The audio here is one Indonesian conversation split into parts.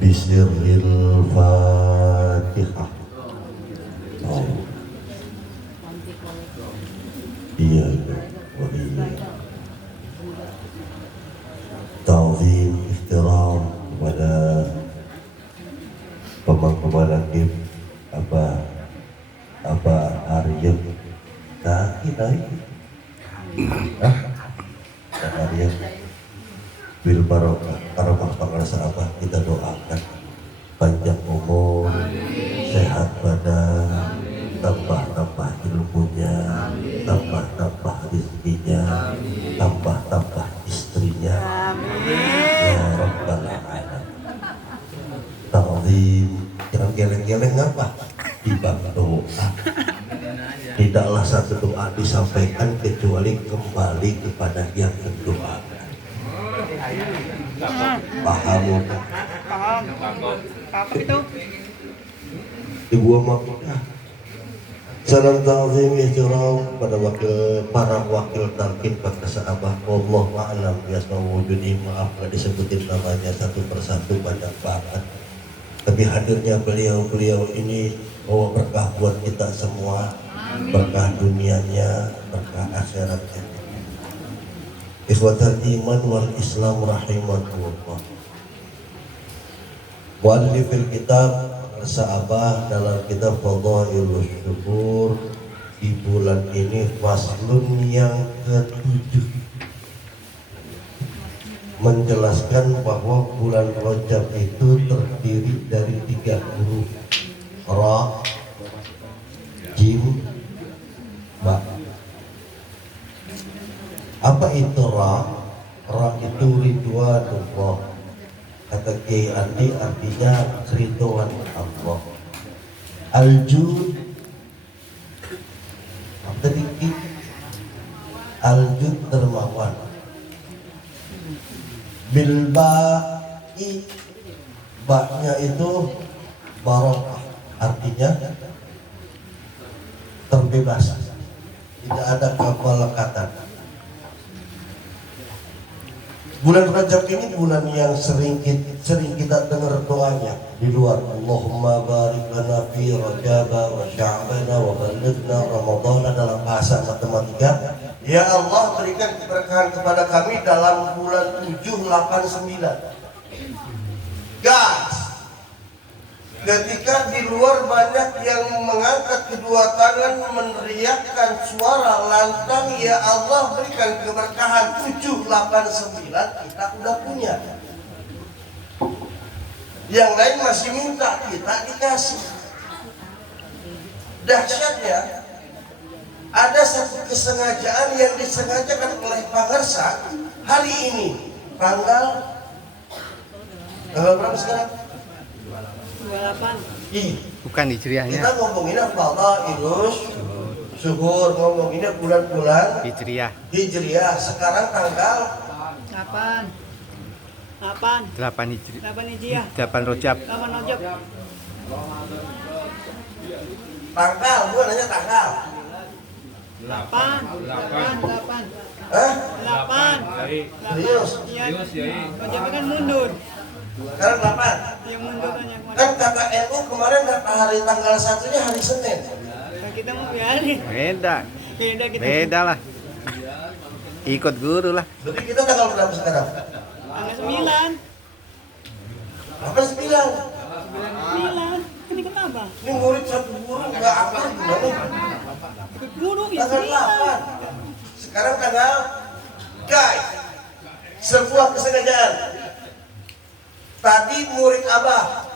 Bismil Fatihah. Oh, iya, oh iya. Ta'zim ihtiram kepada pemangku rakib apa Arya kita Arya bil barokah karomah pengerasa apa kita doakan panjang umur, sehat badan, tambah ilmunya, tambah rezekinya, tambah istrinya. Ya Rabbal Alamin. Ta'zim jangan geleng-geleng apa? Dibantu doa. Tidaklah satu doa disampaikan kecuali kembali kepada yang mendoakan. Paham? Apa itu? Ibu Amakidah. Salam ta'zim ihtiram pada para wakil talqin pada sahabat. Wallahu a'lam bishawab. Maaf gak disebutin namanya satu persatu, banyak banget. Tapi hadirnya beliau ini bawa berkah buat kita semua, berkah dunianya, berkah akhiratnya. Ikhwatal iman wal Islam rahimakumullah. Mu'allifil kitab sahabah dalam kitab Fadhailus Syukur di bulan ini faslun yang ke-7 menjelaskan bahwa bulan Rajab itu terdiri dari 3 huruf, Ra, Jim, Ba. Apa itu Ra? Ra itu ridwanullah. Kata Kiai Andi artinya keriduan Allah. Al-Jud, apa tadi? Al-Jud dermawan. Bilba'i, baknya itu barokah, artinya terbebas, tidak ada kemelekatan. Bulan Rajab ini bulan yang sering kita dengar doanya di luar. Allahumma barik lana fi Rajab wa Sya'ban wa balighna Ramadhan, dalam bahasa matematika. Ya Allah, berikan keberkahan kepada kami dalam bulan 7, 8, 9. Guys, ketika di luar banyak yang mengangkat kedua tangan meneriakkan suara lantang, ya Allah berikan keberkahan 7, 8, 9, kita udah punya. Yang lain masih minta, kita dikasih. Dahsyatnya, ada satu kesengajaan yang disengajakan oleh Pangersa hari ini, tanggal berapa sekarang? 28. Bukan hijriahnya. Kita ngomonginnya Fadhailus Syukur, ngomonginnya bulan-bulan Hijriah. Sekarang tanggal 8 Hijriah. 8 Rajab. 8 Rajab. tanggal, gua nanya tanggal. 8. Hah? 8. Serius? Iya. Rajab kan mundur. Sekarang 8. Yang mundur kan yang Kan kata NU kemarin kata hari tanggal 1-nya hari Senin. Nah, kita mau biarin. Beda Beda lah. Ikut guru lah. Berarti kita tanggal berapa sekarang? Tanggal 9. Apa 9? 9. Ini kenapa? Ini murid satu guru nggak aktif gimana? Ikut guru ya Tanggal 9. 8. Sekarang tanggal, guys, sebuah kesengajaan. Tadi murid Abah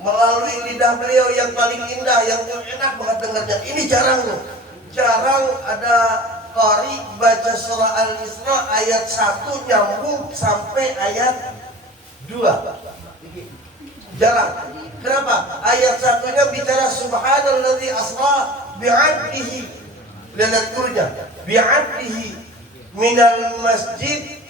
melalui lidah beliau yang paling indah, yang enak banget dengarnya. Ini jarang loh. Jarang ada qari baca surah Al-Isra ayat 1 nyambung sampai ayat 2. Jarang. Kenapa? Ayat 1-nya bicara subhanalladzi asra bi'abdihi. Lihat turunnya. Bi'abdihi minal masjid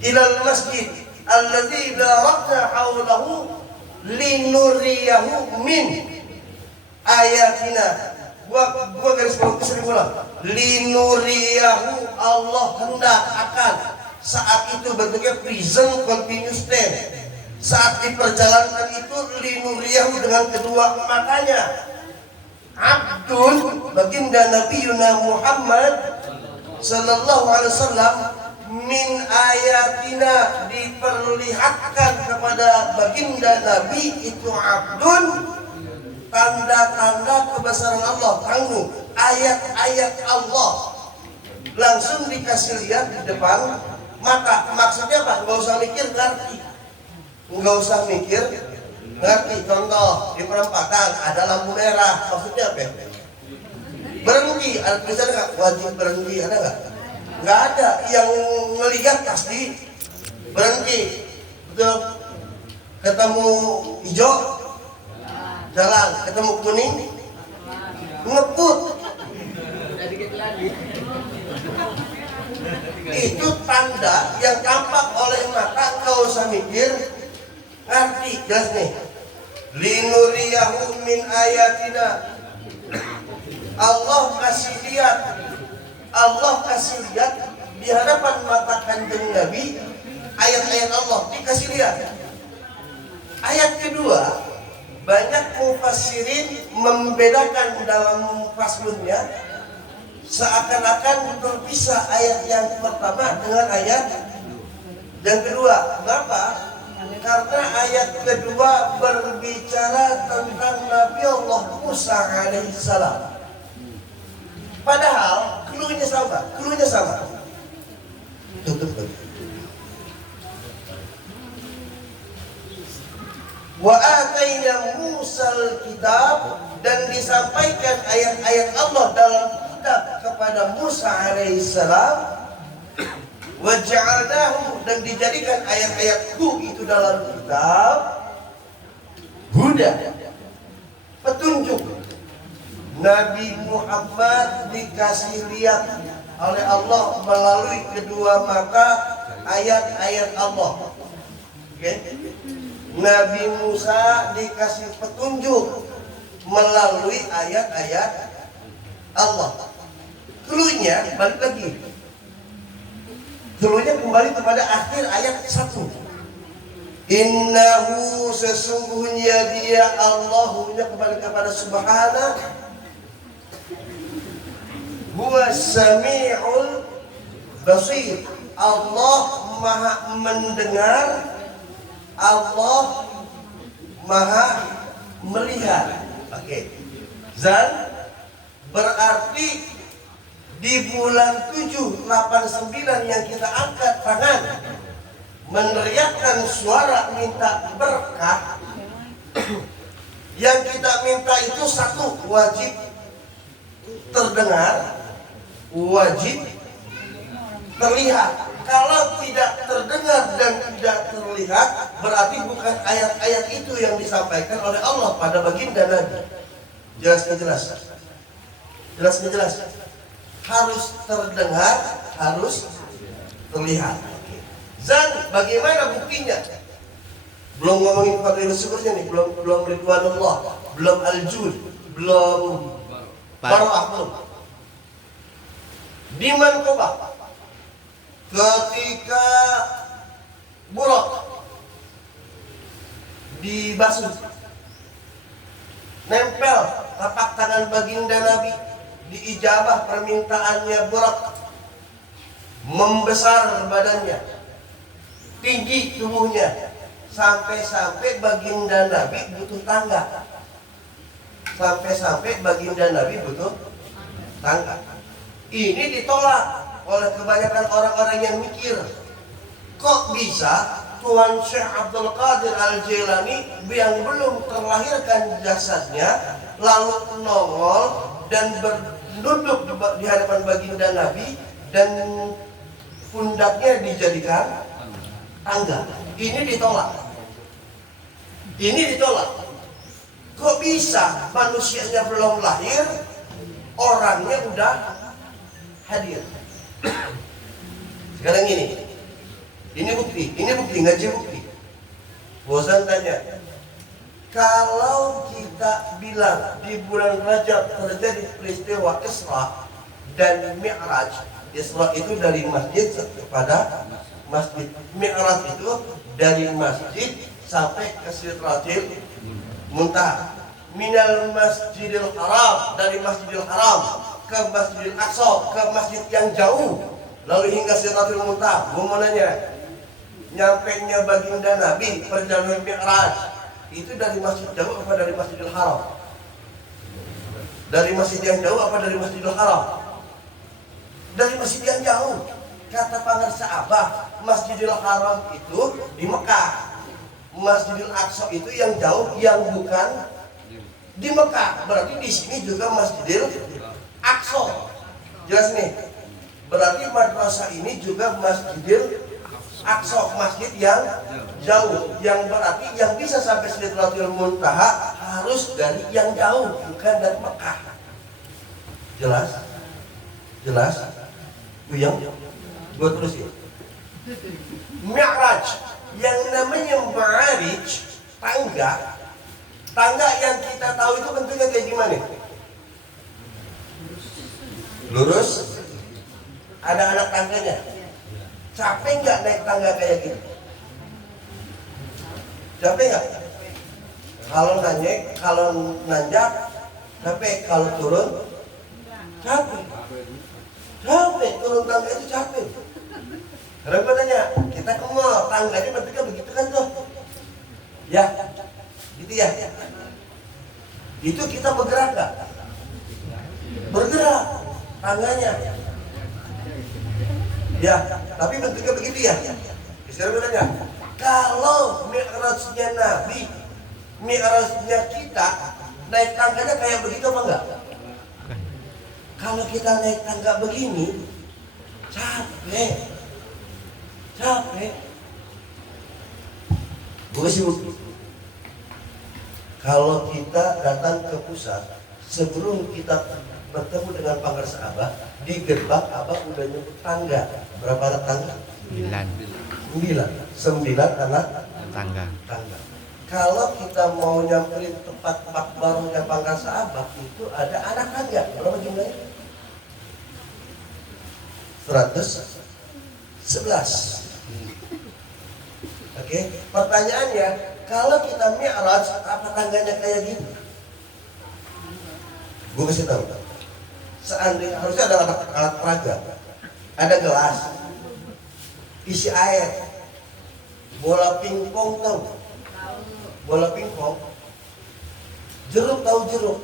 ilal masjid alladzi barakna haulahu linuriyahu min ayatina. Gua garis bawah sering ulang. Linuriyahu, Allah hendak akan. Saat itu bentuknya present continuous tense. Saat di perjalanan itu linuriyahu dengan kedua matanya. Abdun baginda Nabi Muhammad sallallahu alaihi wasallam min ayatina, diperlihatkan kepada baginda Nabi itu abdun, tanda-tanda kebesaran Allah, tanggung ayat-ayat Allah langsung dikasih lihat di depan mata. Maksudnya apa? Nggak usah mikir, ngerti. Nggak usah mikir, ngerti. Contoh di perempatan ada lampu merah, maksudnya apa? Berhenti. Ada tulisan nggak? Wajib berhenti, ada nggak? Nggak ada. Yang ngelihat pasti berhenti. Betul. Ketemu hijau jalan, ketemu kuning ngebut. Itu tanda yang tampak oleh mata, nggak usah mikir, ngerti. Jelas nih. Linuriyahu min ayatina, Allah kasih lihat, Allah kasih lihat di hadapan mata kanjeng Nabi ayat-ayat Allah dikasih lihat. Ayat kedua, banyak mufassirin membedakan dalam faslunnya, seakan-akan berpisah ayat yang pertama dengan ayat yang kedua. Kenapa? Karena ayat kedua berbicara tentang Nabi Allah Musa alaihissalam. Padahal cluenya sama. Tutup lagi. Wa ataina Musal kitab, dan disampaikan ayat-ayat Allah dalam kitab kepada Musa alaihissalam. Wa ja'alnahu, dan dijadikan ayat-ayatku itu dalam kitab huda, petunjuk. Nabi Muhammad dikasih lihat oleh Allah melalui kedua mata ayat-ayat Allah. Okay? Nabi Musa dikasih petunjuk melalui ayat-ayat Allah. Cluenya balik lagi. Cluenya kembali kepada akhir ayat 1. Innahu, sesungguhnya dia, Allahumma kembali kepada subhana, huwa sami'ul basir. Allah maha mendengar, Allah maha melihat. Oke. Zan berarti di bulan 7, 8, 9 yang kita angkat tangan meneriakkan suara minta berkah, yang kita minta itu satu, wajib terdengar, wajib terlihat. Kalau tidak terdengar dan tidak terlihat, berarti bukan ayat-ayat itu yang disampaikan oleh Allah pada baginda Nabi. Jelas nggak jelas? Jelas nggak jelas? Harus terdengar, harus terlihat. Zan, bagaimana buktinya? Belum ngomongin fadilus syukurnya nih, belum ridwanullah, belum al-jud, belum barakah. Di Manqobah, ketika Burak dibasuh, nempel tapak tangan baginda Nabi, diijabah permintaannya Burak, membesar badannya, tinggi tubuhnya, sampai-sampai baginda Nabi butuh tangga. Sampai-sampai baginda Nabi butuh tangga. Ini ditolak oleh kebanyakan orang-orang yang mikir, kok bisa Tuan Syekh Abdul Qadir Al-Jailani yang belum terlahirkan jasadnya lalu nongol dan berduduk di hadapan baginda Nabi dan pundaknya dijadikan tangga. Ini ditolak. Ini ditolak. Kok bisa manusianya belum lahir, orangnya udah hadir? Sekarang ini bukti, ngaji bukti. Bosan tanya, kalau kita bilang di bulan Rajab terjadi peristiwa Isra dan Mi'raj, Isra itu dari masjid kepada masjid, Mi'raj itu dari masjid sampai ke Sidratil Muntaha. Minal Masjidil Haram, dari Masjidil Haram ke Masjidil Aqsa, ke masjid yang jauh, lalu hingga Sidratil Muntaha. Gimana nyampainya baginda Nabi perjalanan Mi'raj itu dari masjid jauh apa dari Masjidil Haram? Dari masjid yang jauh apa dari Masjidil Haram? Dari masjid yang jauh. Kata pangarsa Abah, Masjidil Haram itu di Mekah, Masjidil Aqsa itu yang jauh, yang bukan di Mekah. Berarti di sini juga Masjidil Aqsa. Jelas nih. Berarti madrasah ini juga Masjidil Aqsa, masjid yang jauh, yang berarti yang bisa sampai Sidratil Muntaha harus dari yang jauh, bukan dari Mekah. Jelas? Jelas? Buyang? Gua terus ya. Mi'raj, yang namanya Ma'arij, tangga yang kita tahu itu bentuknya kayak gimana? Lurus, ada anak tangganya. Capek nggak naik tangga kayak gitu? Capek nggak? Kalau nanjak, capek. Kalau turun, capek. Capek, turun tangga itu capek. Karena gue tanya, kita ke mall, tangganya bentuknya begitu kan tuh? Ya, gitu ya. Itu kita bergerak nggak? Bergerak, tangganya. Ya, tapi bentuknya begitu ya. Sekarang gue tanya, kalau mi'rajnya Nabi, mi'rajnya kita, naik tangganya kayak begitu apa enggak? Kalau kita naik tangga begini, capek. Gue sih kalau kita datang ke pusat, sebelum kita bertemu dengan pangarsa Abah, di gerbang Abah udah nyebut tangga. Berapa anak tangga? 9 anak tangga. Kalau kita mau nyamperin tempat makbarnya pangarsa Abah, itu ada anak tangga. Berapa jumlahnya? 111. Oke, pertanyaannya, kalau kita mi'raj, apa tangganya kayak gitu? Gue kasih tahu. Seandainya harusnya ada alat peraga, ada gelas, isi air, bola pingpong tahu? Bola pingpong, jeruk tahu jeruk,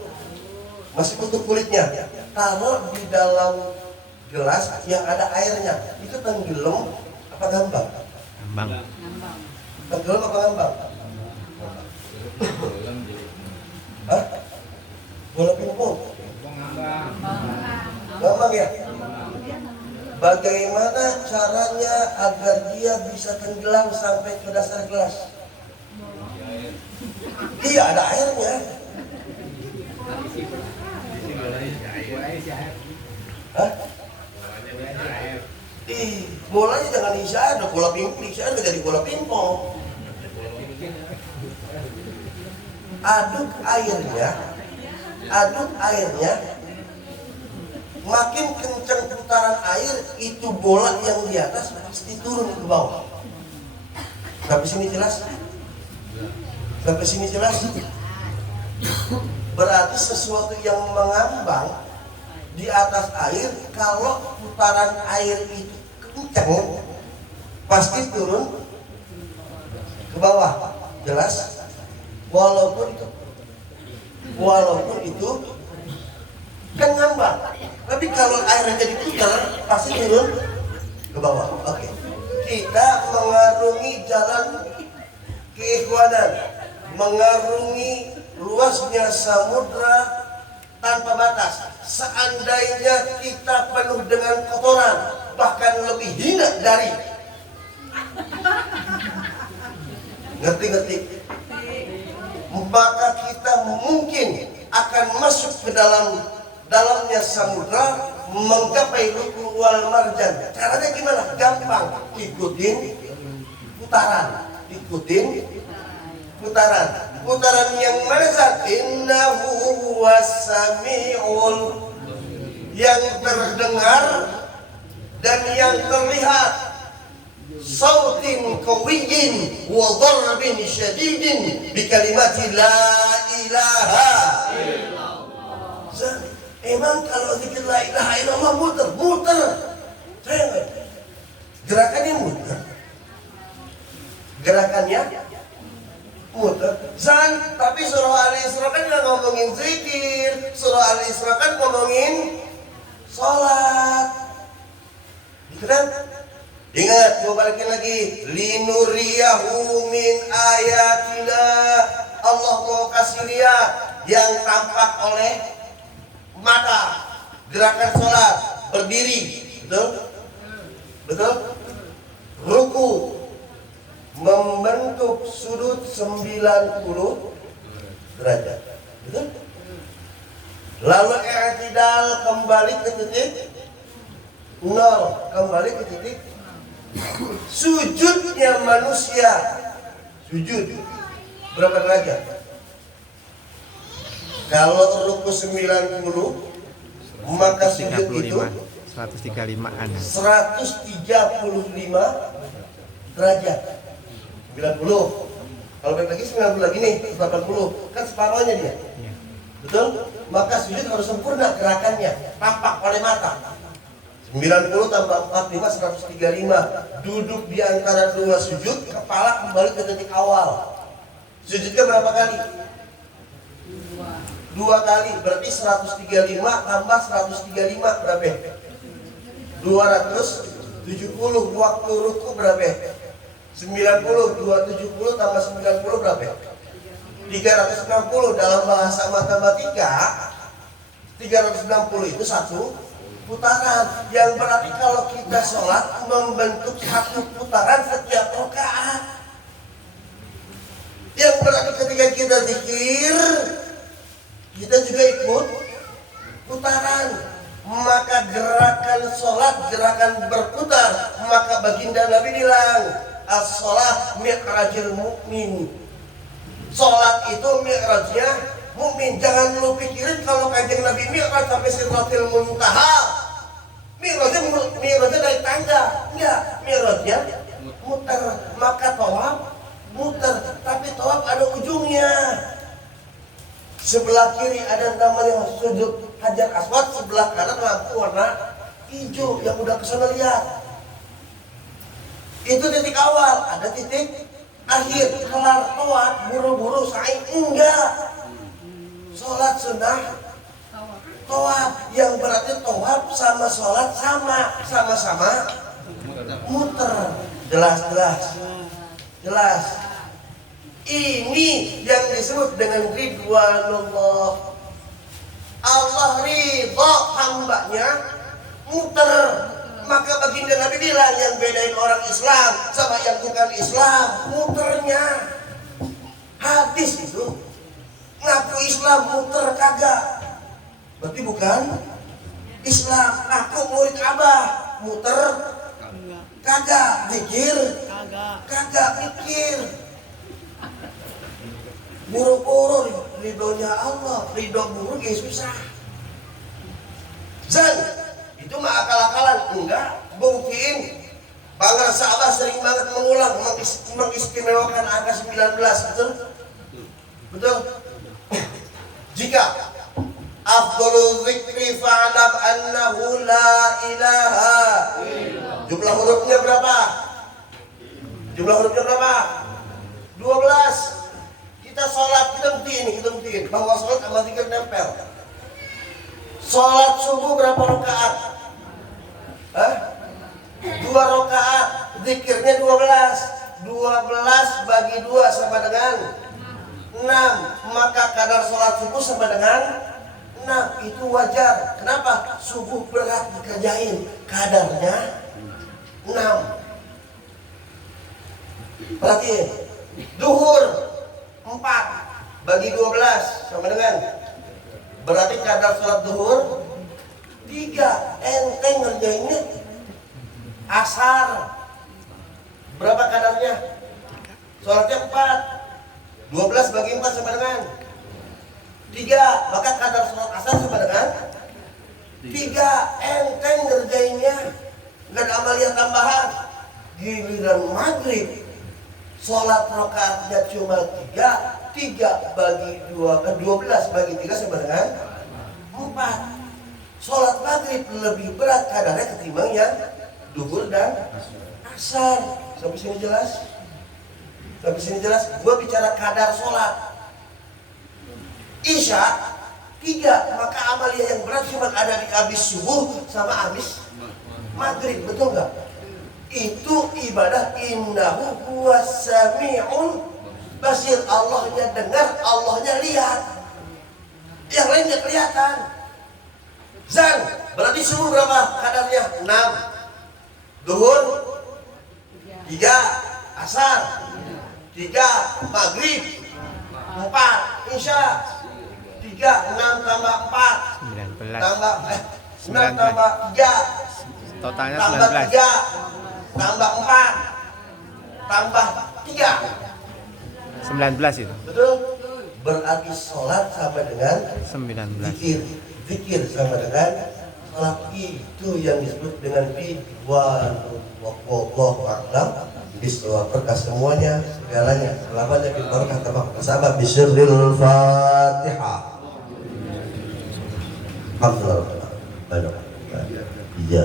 masih utuh kulitnya, taruh di dalam gelas yang ada airnya, itu tenggelam apa ngambang? Tenggelam apa ngambang? Hah? Bola pingpong? Ngambang ya? Bagaimana caranya agar dia bisa tenggelam sampai ke dasar gelas? Iya, ada airnya. Hah? Bolanya jangan diisi air, bola pingpong diisi air jadi bola pingpong. Aduk airnya, makin kencang putaran air, itu bola yang di atas pasti turun ke bawah. Sampai sini jelas? Sampai sini jelas? Berarti sesuatu yang mengambang di atas air, kalau putaran air itu kencang, pasti turun ke bawah. Jelas? Walaupun itu kan ngambang, tapi kalau airnya jadi putar, pasti turun ke bawah. Oke. Kita mengarungi jalan keikhwanan, mengarungi luasnya samudra tanpa batas. Seandainya kita penuh dengan kotoran, bahkan lebih hina dari, ngerti? Maka kita mungkin akan masuk ke dalamnya samudra, menggapai lukul wal marjan. Caranya gimana? Gampang, ikutin putaran yang mana? Innahu huwas-sami'ul, yang terdengar dan yang terlihat. sautin qawiyyin wa darbin syadidin bi kalimati la ilaha illallah. Emang kalau zikir la ilaha illallah muter. Gerakannya muter. Tapi surah Al-Isra kan nggak ngomongin zikir. Surah Al-Isra kan ngomongin sholat. Gitu kan? Ingat, gua balikin lagi. Linuriyahu min ayatina. Allah mau kasih lihat yang tampak oleh mata. Gerakan sholat, berdiri, betul? Ruku, membentuk sudut 90 derajat, betul? Lalu i'tidal, kembali ke titik 0, kembali ke titik. Sujudnya manusia, sujud berapa derajat? Kalau ruku 90, maka sujud itu 135-an. 135 derajat. 90. Kalau balik lagi 90 lagi nih, 80. Kan separuhnya dia. Iya. Betul? Maka sujud harus sempurna gerakannya, tampak oleh mata. 90 tambah 45, 135. Duduk di antara dua sujud, kepala kembali ke titik awal. Sujudnya berapa kali? 2 kali, berarti 135 tambah 135 berapa? 270. Waktu ruku berapa? 90. 270 tambah 90 berapa? 360. Dalam bahasa matematika 360 itu satu putaran. Yang berarti kalau kita sholat membentuk satu putaran setiap rakaat. Yang berarti ketika kita zikir, kita juga ikut putaran. Maka gerakan sholat, gerakan berputar. Maka baginda Nabi bilang, as-sholat mi'rajil mu'min. Sholat itu mi'rajnya mukmin. Jangan lu pikirin kalau kanjeng Nabi mi'raj sampai Sidratil Muntaha. Mi'rajnya dari tangga. Enggak, mi'rajnya muter. Maka tawaf muter, tapi tawaf ada ujungnya. Sebelah kiri ada namanya sujud Hajar Aswad, sebelah kanan lampu warna hijau yang udah kesana lihat. Itu titik awal, ada titik akhir. Kelar tawaf, buru-buru sa'i, enggak. Sholat sunnah tawaf, yang berarti tawaf sama sholat sama-sama muter. Jelas. Ini yang disebut dengan ridwanullah. Allah ridha hambanya muter. Maka baginda Nabi bilang yang bedain orang Islam sama yang bukan Islam muternya. Hadis itu ngaku Islam muter kagak, berarti bukan Islam. Aku murid Abah muter kagak, zikir kagak, pikir. Buru-buru ridhonya Allah, ridho buru ya susah. Zan, itu mah akal-akalan. Enggak, buktiin. Bangga sahabat sering banget mengulang, mengistimewakan angka 19, betul? Jika afdhalul dzikri fa'lam annahu la ilaha. Jumlah hurufnya berapa? 12. Kita sholat, kita buktiin bahwa sholat sama zikir nempel. Sholat subuh berapa rakaat? 2 rakaat, zikirnya 12. 12 bagi 2 sama dengan 6. Maka kadar sholat subuh sama dengan 6. Itu wajar. Kenapa? Subuh berat dikerjain, kadarnya 6. Perhatiin, duhur 4 bagi 12 sama dengan, berarti kadar sholat duhur 3. Enteng ngerjainnya. Asar berapa kadarnya? Sholatnya 4. 12 bagi 4 sama dengan 3. Maka kadar sholat asar sama dengan 3. Enteng ngerjainnya, nggak ada amalia tambahan. Giliran maghrib sholat rakaatnya cuma 3 bagi 12 bagi 3 sama dengan 4. Sholat maghrib lebih berat kadarnya ketimbang yang duhur dan asar. Sampai sini jelas? Sampai sini jelas? Gua bicara kadar sholat. Isya 3, maka amalia yang berat cuma ada di habis subuh sama habis maghrib, betul nggak? Itu ibadah innahu huwas sami'un basir. Allahnya dengar, Allahnya lihat. Yang lain nggak kelihatan. Zan, berarti subuh berapa kadarnya? 6. Duhur 3, asar 3, maghrib 4, isya 3, 6 tambah 4 19. tambah 6 tambah 3 Totalnya tambah 19. 3 tambah 4 tambah 3, 19 itu. betul? Berarti sholat sama dengan 19. Zikir sama dengan sholat. Itu yang disebut dengan ridwan. Wallahu a'lam bishawab. Berkah semuanya, segalanya, selamanya berkah terbaik. Sahabat bisirril Fatihah. Alhamdulillah. Iya.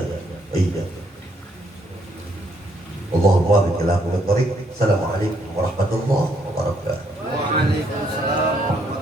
Allahumma bikilah min tariq. Assalamualaikum warahmatullahi wabarakatuh. Waalaikumsalam.